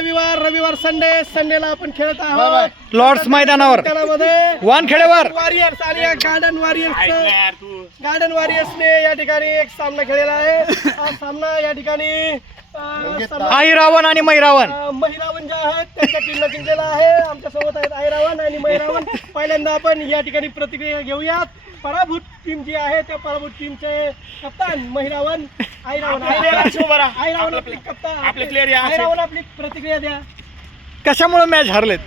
रविवार संडेला आपण खेळत आहोत लॉर्ड्स मैदानावर वानखेडेवर वॉरियर्स आणि या गार्डन वॉरियर्सने या ठिकाणी एक सामना खेळलेला आहे. हा सामना या ठिकाणी आईरावण आणि मैरावण महिरावण जे आहेत त्यांच्या टीमला जिंकलेला आहे. आमच्या सोबत आहेत आईरावण आणि महिरावण. पहिल्यांदा आपण या ठिकाणी प्रतिक्रिया घेऊयात. पराभूत टीम जी आहे त्या पराभूत टीमचे कप्तान महिरावण आईरावण आपले कप्तान आपले प्लेयर आईरावण आपली प्रतिक्रिया द्या. कशामुळे मॅच हरलेत?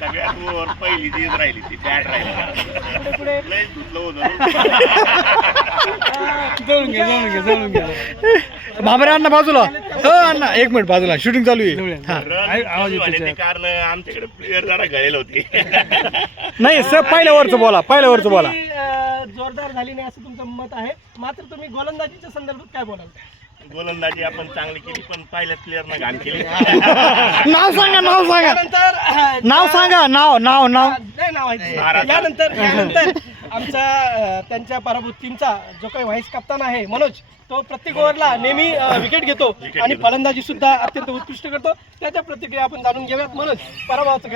सगळ्यात वर पहिली तीच राहिली ती बॅट राहिली पुढे लय तुटलं होतं. भामरे अण्णा बाजूला. हो अण्णा एक मिनिट बाजूला, शूटिंग चालू आहे. कारण आमच्याकडे प्लेयर जरा गळेल होते. नाही सर, पहिल्या वरचं बोला. जोरदार झाली नाही असं तुमचं मत आहे. मात्र तुम्ही गोलंदाजीच्या संदर्भात काय बोलाल? गोलंदाजी आपण चांगली केली पण पहिल्याच प्लेयरनं घाण केली. नाव सांगा यानंतर आमचा त्यांच्या पराभूत टीमचा जो काही व्हाईस कप्तान आहे मनोज, तो प्रत्येक ओव्हरला नेहमी विकेट घेतो आणि फलंदाजी सुद्धा अत्यंत उत्कृष्ट करतो. त्याच्या प्रतिक्रिया आपण जाणून घेऊयात. मनोज, पराभवाचं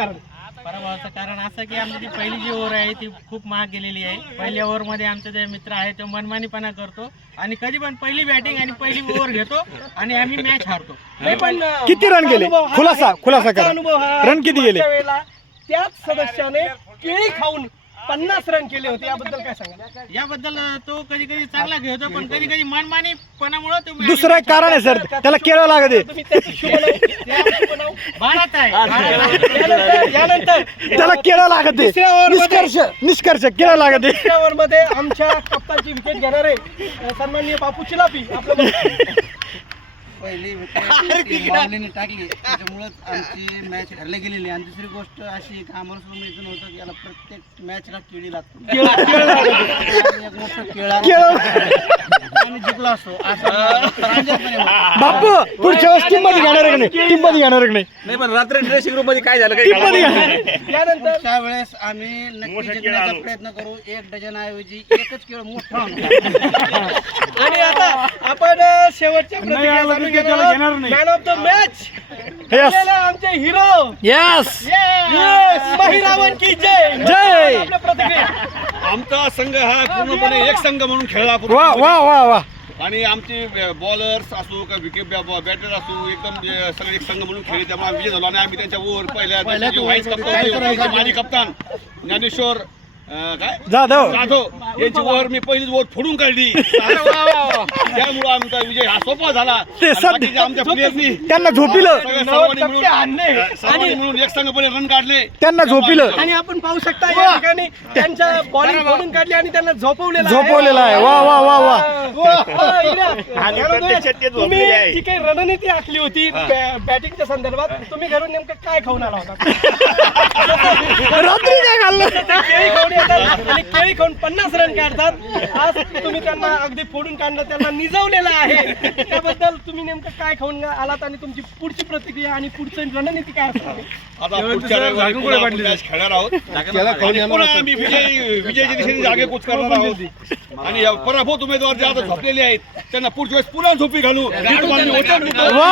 कारण असं की आमची पहिली जी ओव्हर आहे ती खूप महाग गेलेली आहे. पहिल्या ओव्हरमध्ये आमचा जे मित्र आहे तो मनमानीपणा करतो आणि कधी पण पहिली बॅटिंग आणि पहिली ओव्हर घेतो आणि आम्ही मॅच हारतो. पण किती रन गेले? खुलासा करा. रन किती गेले? त्याच सदस्याने केळी खाऊन 50 रन केले होते. याबद्दल काय सांगा? याबद्दल तो कधी कधी चांगला खेळतो पण कधी कधी मनमानीपणामुळे तो दुसरं एक कारण आहे सर, त्याला केळं लागते. भारत आहे. यानंतर त्याला केळं लागते. निष्कर्ष केळं लागते. दुसऱ्या ओव्हरमध्ये आमच्या कप्तानची विकेट घेणारे सन्माननीय बापू चिलापी आपलं पहिली विकेट माऊलीने टाकली, त्याच्यामुळेच आमची मॅच हरली गेलेली. आणि दुसरी गोष्ट अशी की आम्हाला सुद्धा माहिती नव्हतं की याला प्रत्येक मॅचला केळी लागते. एक मोठं केळा आम्ही जिंकलो असतो असं बापू पुढच्या वेळेस टीम मध्ये घेणार की नाही? नाही पण रात्री ड्रेसिंग रूम मध्ये काय झालं टीम मध्ये यानंतर त्यावेळेस आम्ही नक्की जिंकण्याचा प्रयत्न करू. 1 डझन ऐवजी एकच केळ मोठा आणू. आणि आता आपण शेवटच्या प्रतिक्रिया मॅन ऑफ द मॅच आमचे हिरो महिरावण की जय. आपल्या प्रतिक्रिया. आमचा संघ हा पूर्णपणे एक संघ म्हणून खेळला. वा आणि आमचे बॉलर्स असो का बॅटर असो एकदम सगळे एक संघ म्हणून खेळले. त्यामुळे आम्ही विजय झालो आणि आम्ही त्यांच्या ओव्हर पहिल्या व्हाईस कप्तान माजी कप्तान ज्ञानेश्वर जाधव यांची ओव्हर मी पहिलीच ओव्हर फोडून काढली. त्यामुळे आमचा विजय हा सोपा झाला. आमच्या प्लेयरनी त्यांना झोपिलं. सर्वांनी मिळून एक संघपणे रन काढले. त्यांना झोपिलं. आणि आपण पाहू शकता या ठिकाणी त्यांच्या बॉलिंग फोडून काढली आणि त्यांना झोपवलेलं आहे. वा तुम्ही जी काही रणनीती आखली होती बॅटिंगच्या संदर्भात, तुम्ही घरून नेमकं काय खाऊन आला होता? रात्री काय खाल्लं? केळी खाऊन येतात आणि केळी खाऊन 50 रन काढतात. आज तुम्ही त्यांना अगदी फोडून काढलं, त्यांना निजवलेलं आहे. त्याबद्दल तुम्ही नेमकं काय खाऊन आलात आणि तुमची पुढची प्रतिक्रिया आणि पुढची रणनीती काय असणार? आता पुढच्या मॅच खेळणार आहोत. पुन्हा आम्ही विजयाच्या दिशेने जागे कूच करणार आहोत. आणि पराभूत उमेदवार जे आता झोपलेले आहेत त्यांना पुढच्या वेळेस पुन्हा झोपी घालू. वा